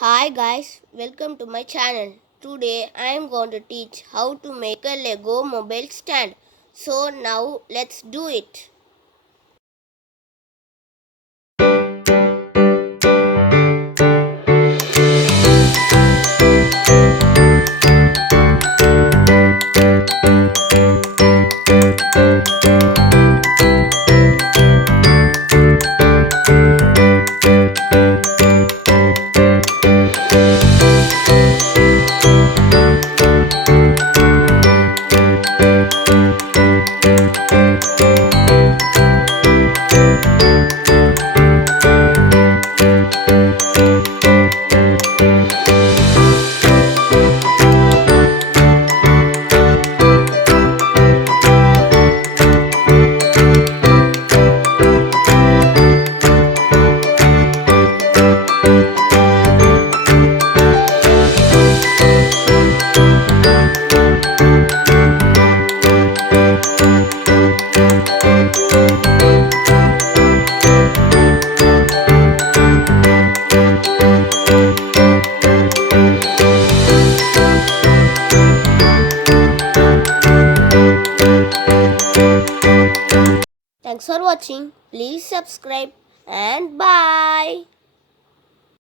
Hi guys, welcome to my channel. Today I am going to teach how to make a Lego mobile stand. So now let's do it. Thanks for watching. Please subscribe and bye.